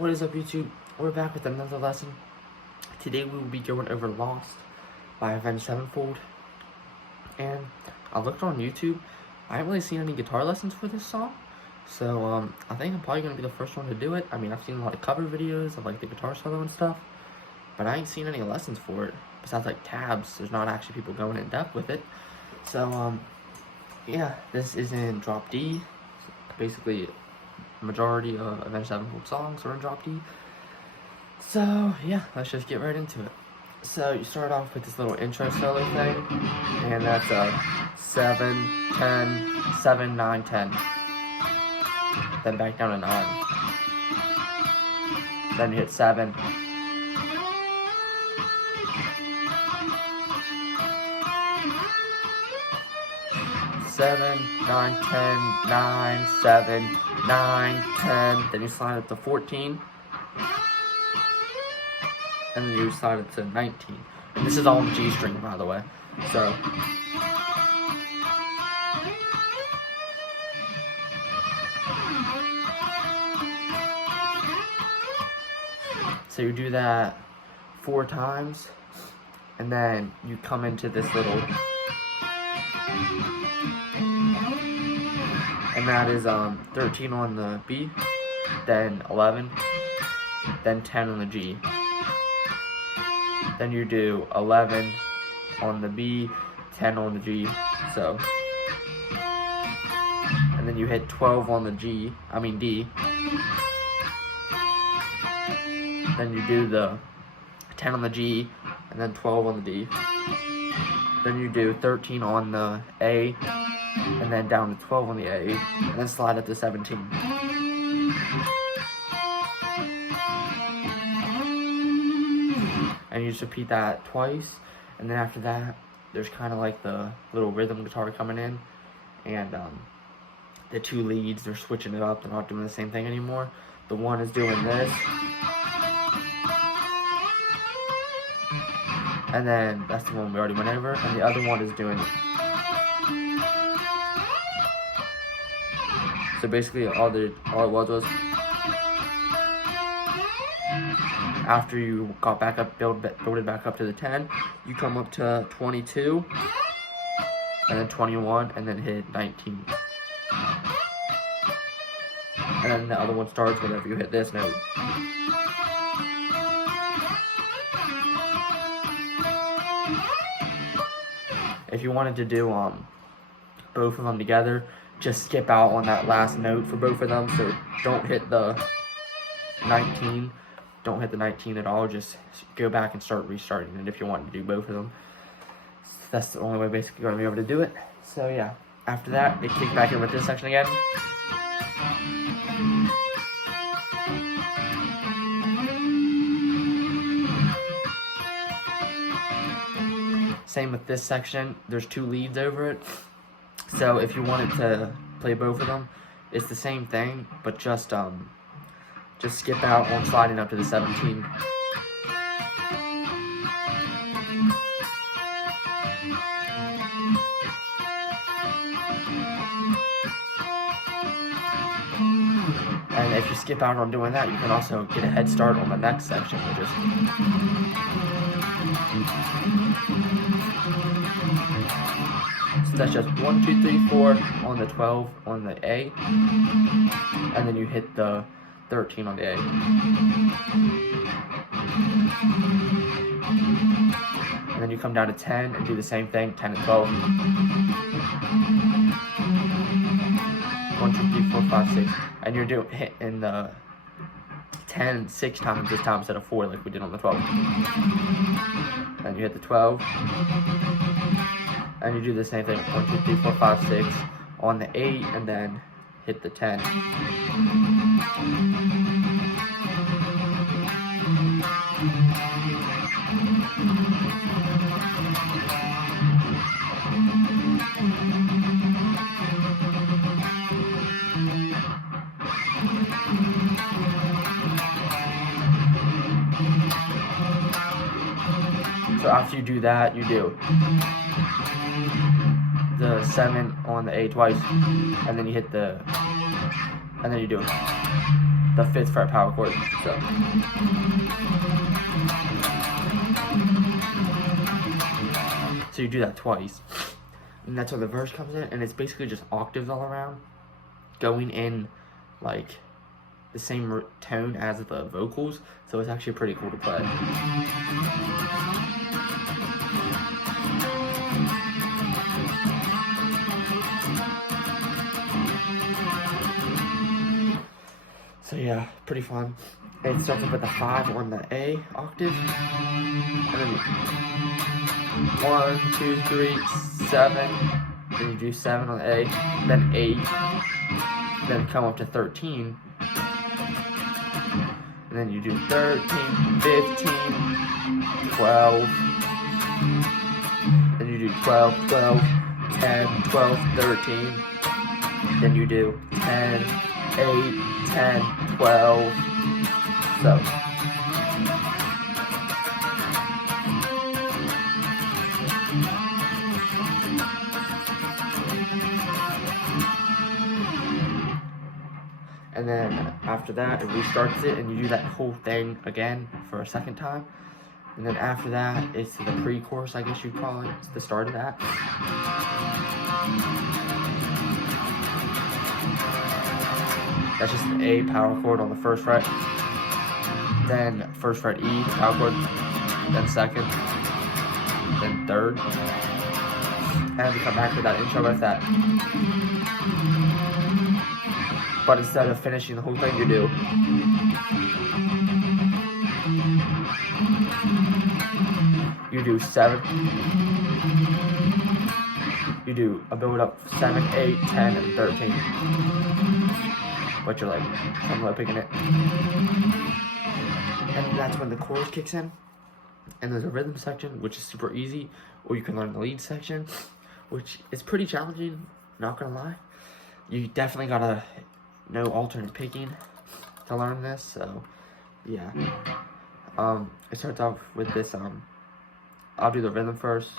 What is up, YouTube? We're back with another lesson. Today we will be going over Lost by Avenged Sevenfold. And I looked on YouTube. I haven't really seen any guitar lessons for this song. So I think I'm probably going to be the first one to do it. I mean, I've seen a lot of cover videos of like the guitar solo and stuff. But I ain't seen any lessons for it. Besides like tabs, there's not actually people going in depth with it. So yeah, this is in drop D. So basically, majority of Avenged Sevenfold songs are in drop D. So yeah, let's just get right into it. So you start off with this little intro solo thing, and that's a 7, 10, 7, 9, 10. Then back down to 9. Then you hit 7. Seven, 9, 10, 9, 7, 9, 10. Then you slide it to 14. And then you slide it to 19. And this is all in G string, by the way. So you do that 4 times. And then you come into this little... And that is 13 on the B, then 11, then 10 on the G. Then you do 11 on the B, 10 on the G, so. And then you hit 12 on the D. Then you do the 10 on the G, and then 12 on the D. Then you do 13 on the A, and then down to 12 on the A, and then slide it to 17. And you just repeat that twice, and then after that, there's kind of like the little rhythm guitar coming in, and the 2 leads, they're switching it up, they're not doing the same thing anymore. The one is doing this, and then that's the one we already went over, and the other one is doing it. So basically, all it was after you got back up, builded back up to the 10, you come up to 22, and then 21, and then hit 19. And then the other one starts whenever you hit this note. If you wanted to do both of them together, just skip out on that last note for both of them, so don't hit the 19. Don't hit the 19 at all, just go back and start restarting it if you want to do both of them. That's the only way basically you're going to be able to do it. So yeah, after that, it kicks back in with this section again. Same with this section, there's 2 leads over it. So if you wanted to play both of them, it's the same thing, but just skip out on sliding up to the 17. And if you skip out on doing that, you can also get a head start on the next section, which is... So that's just 1, 2, 3, 4 on the 12 on the A, and then you hit the 13 on the A. And then you come down to 10 and do the same thing, 10 and 12. 1, 2, 3, 4, 5, 6. And you're hitting the 10 6 times this time instead of 4 like we did on the 12. Then you hit the 12. And you do the same thing, 1, 2, 3, 4, 5, 6 on the 8, and then hit the 10. So after you do that, you do the 7 on the A twice, and then you hit the, and then you do the 5th fret power chord. So you do that twice, and that's where the verse comes in, and it's basically just octaves all around, going in like the same tone as the vocals, so it's actually pretty cool to play. So yeah, pretty fun. It starts off with a 5 on the A octave, and then 1, 2, 3, 7, then you do 7 on the A, then 8, then come up to 13, and then you do 13, 15, 12, then you do 12, 12, 10, 12, 13, then you do 10, 8, 10, 12, so. And then after that, it restarts it, and you do that whole thing again for a second time. And then after that, it's the pre-chorus, I guess you'd call it. It's the start of that. That's just an A power chord on the 1st fret. Then 1st fret E power chord. Then 2nd. Then 3rd. And we come back to that intro with that. But instead of finishing the whole thing, you do you do 7. You do a build up 7, 8, 10, and 13. But you're like, I'm not picking it. And that's when the chorus kicks in. And there's a rhythm section, which is super easy. Or you can learn the lead section, which is pretty challenging, not gonna lie. You definitely gotta know alternate picking to learn this, so yeah. It starts off with this, I'll do the rhythm first.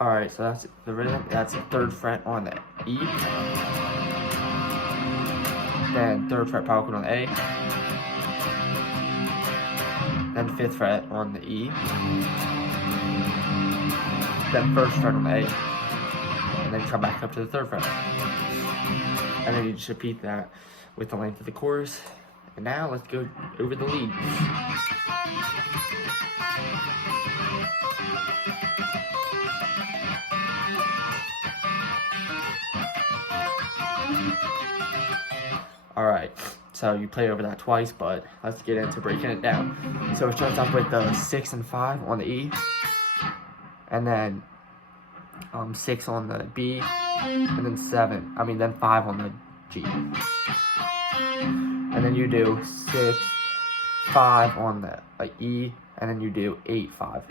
Alright, so that's the rhythm. That's the 3rd fret on the E. Then 3rd fret power chord on the A. Then 5th fret on the E. Then 1st fret on the A. And then come back up to the 3rd fret. And then you just repeat that with the length of the chorus. And now let's go over the lead. Alright, so you play over that twice, but let's get into breaking it down. So it starts off with the 6 and 5 on the E, and then 6 on the B, and then 5 on the G. And then you do 6, 5 on the E, and then you do 8, 5.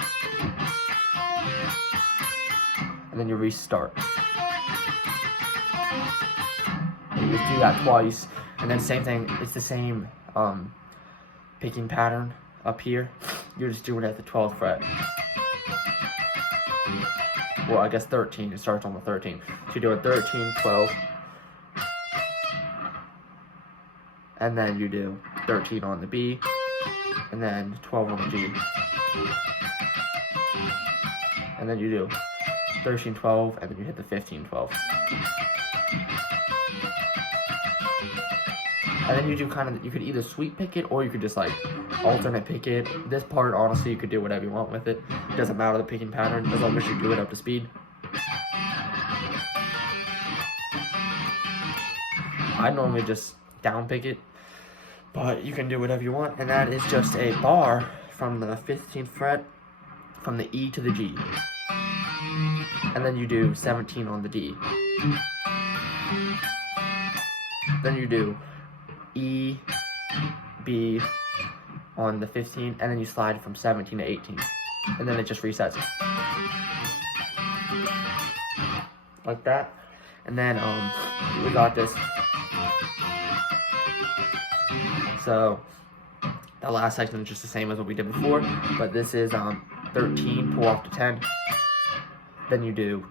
And then you restart. And you just do that twice. And then same thing, it's the same picking pattern up here. You're just doing it at the 12th fret. Well, I guess 13, it starts on the 13. So you do a 13, 12, and then you do 13 on the B, and then 12 on the G. And then you do 13, 12, and then you hit the 15, 12. And then you do you could either sweep pick it, or you could just like alternate pick it. This part, honestly, you could do whatever you want with it. It doesn't matter the picking pattern, as long as you do it up to speed. I normally just down pick it, but you can do whatever you want. And that is just a bar from the 15th fret, from the E to the G. And then you do 17 on the D. Then you do E, B on the 15, and then you slide from 17 to 18. and then it just resets. Like that. And then we got this. So the last section is just the same as what we did before, but this is 13, pull off to 10. Then you do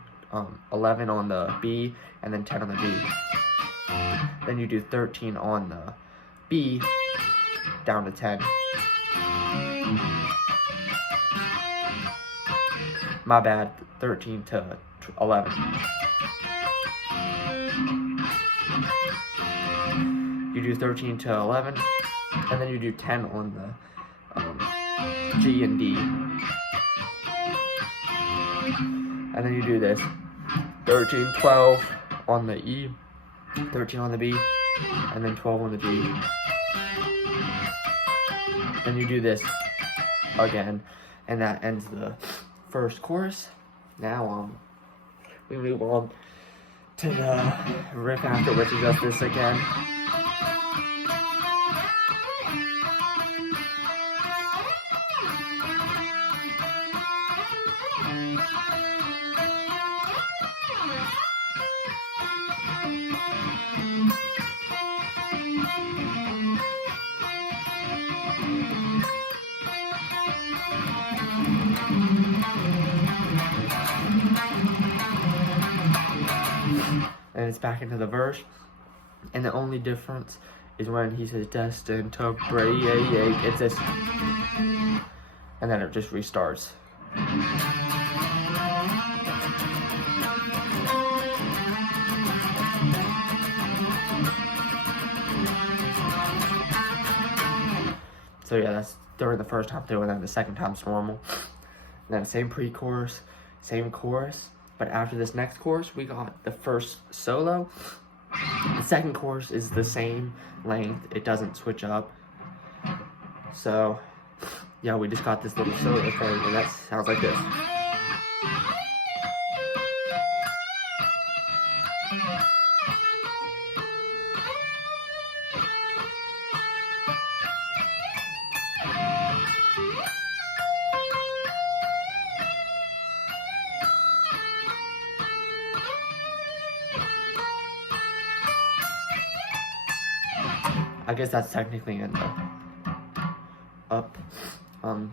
11 on the B, and then 10 on the D. Then you do 13 on the B, down to 10. My bad, 13 to 11. You do 13 to 11, and then you do 10 on the G and D. And then you do this 13, 12 on the E, 13 on the B, and then 12 on the G. Then you do this again, and that ends the first chorus. Now we move on to the riff after, which is just this again. And it's back into the verse, and the only difference is when he says destined to break, it's this, and then it just restarts. So yeah, that's during the first time through, and then the second time's normal. And then same pre-chorus, same chorus. But after this next chorus, we got the first solo. The second chorus is the same length. It doesn't switch up. So, yeah, we just got this little solo thing, and that sounds like this. I guess that's technically in the up. And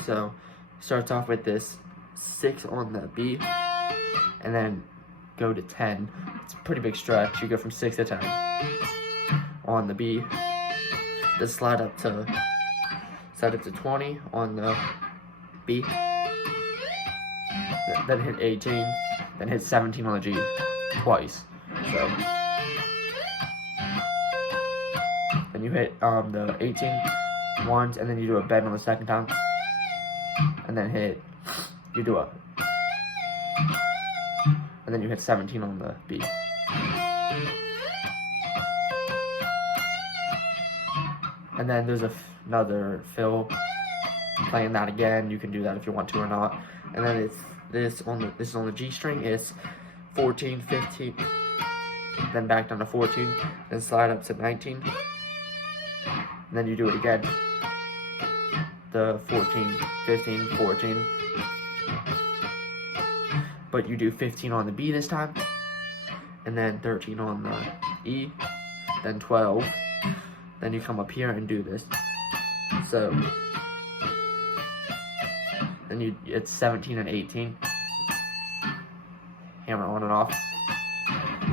so starts off with this 6 on the B, and then go to 10. It's a pretty big stretch. You go from 6 to 10 on the B. Then slide up to 20 on the B. Then hit 18. Then hit 17 on the G twice. So. Then you hit the 18 once, and then you do a bend on the second time, and then you do a, and then you hit 17 on the B. And then there's another fill, playing that again. You can do that if you want to or not. And then it's this is on the G string. It's 14, 15, then back down to 14, then slide up to 19. And then you do it again. The 14, 15, 14. But you do 15 on the B this time. And then 13 on the E. Then 12. Then you come up here and do this. So then it's 17 and 18. Hammer on and off.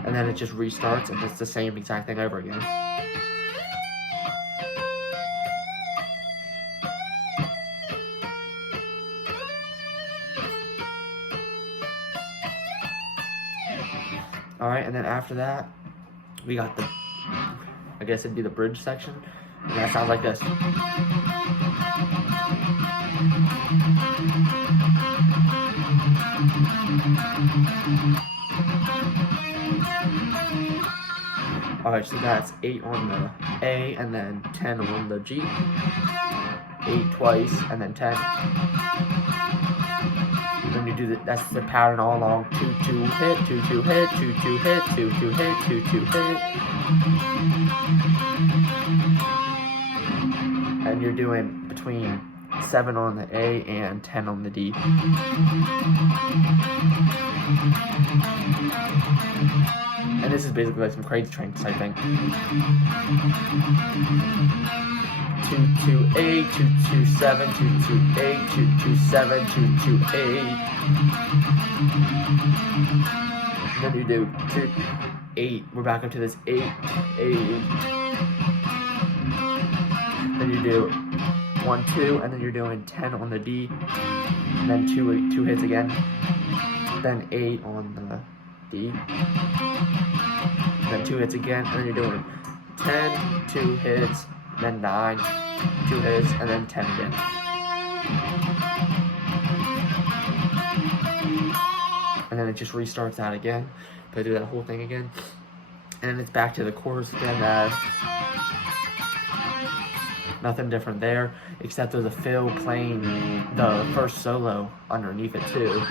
And then it just restarts, and it's the same exact thing over again. Alright, and then after that, we got the, I guess it'd be the bridge section, and that sounds like this. Alright, so that's 8 on the A, and then 10 on the G. 8 twice, and then 10. Then you do that's the pattern all along. 2-2 hit, 2-2 hit, 2-2 hit, 2-2 hit, 2-2 hit. And you're doing between 7 on the A and 10 on the D. And this is basically like some crazy train type thing. 2 2 8 2 2 7 2 2 8 2 2 7 2 2 8. And then you do 2 8. We're back up to this 8 8. Then you do 1 2, and then you're doing 10 on the D. And then two hits again. Then 8 on the D. Then 2 hits again, and then you're doing 10, 2 hits, then 9, 2 hits, and then 10 again. And then it just restarts that again. But I do that whole thing again. And then it's back to the chorus again. Nothing different there, except there's a fill playing the first solo underneath it too.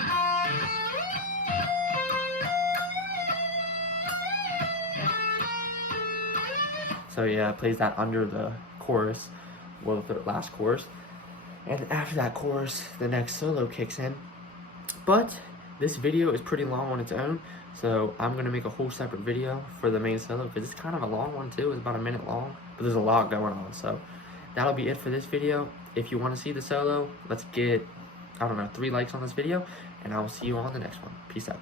So yeah, it plays that under the chorus, well, the last chorus. And after that chorus, the next solo kicks in. But this video is pretty long on its own, so I'm gonna make a whole separate video for the main solo, because it's kind of a long one too. It's about a minute long, but there's a lot going on. So that'll be it for this video. If you want to see the solo, let's get, I don't know, 3 likes on this video, and I will see you on the next one. Peace out.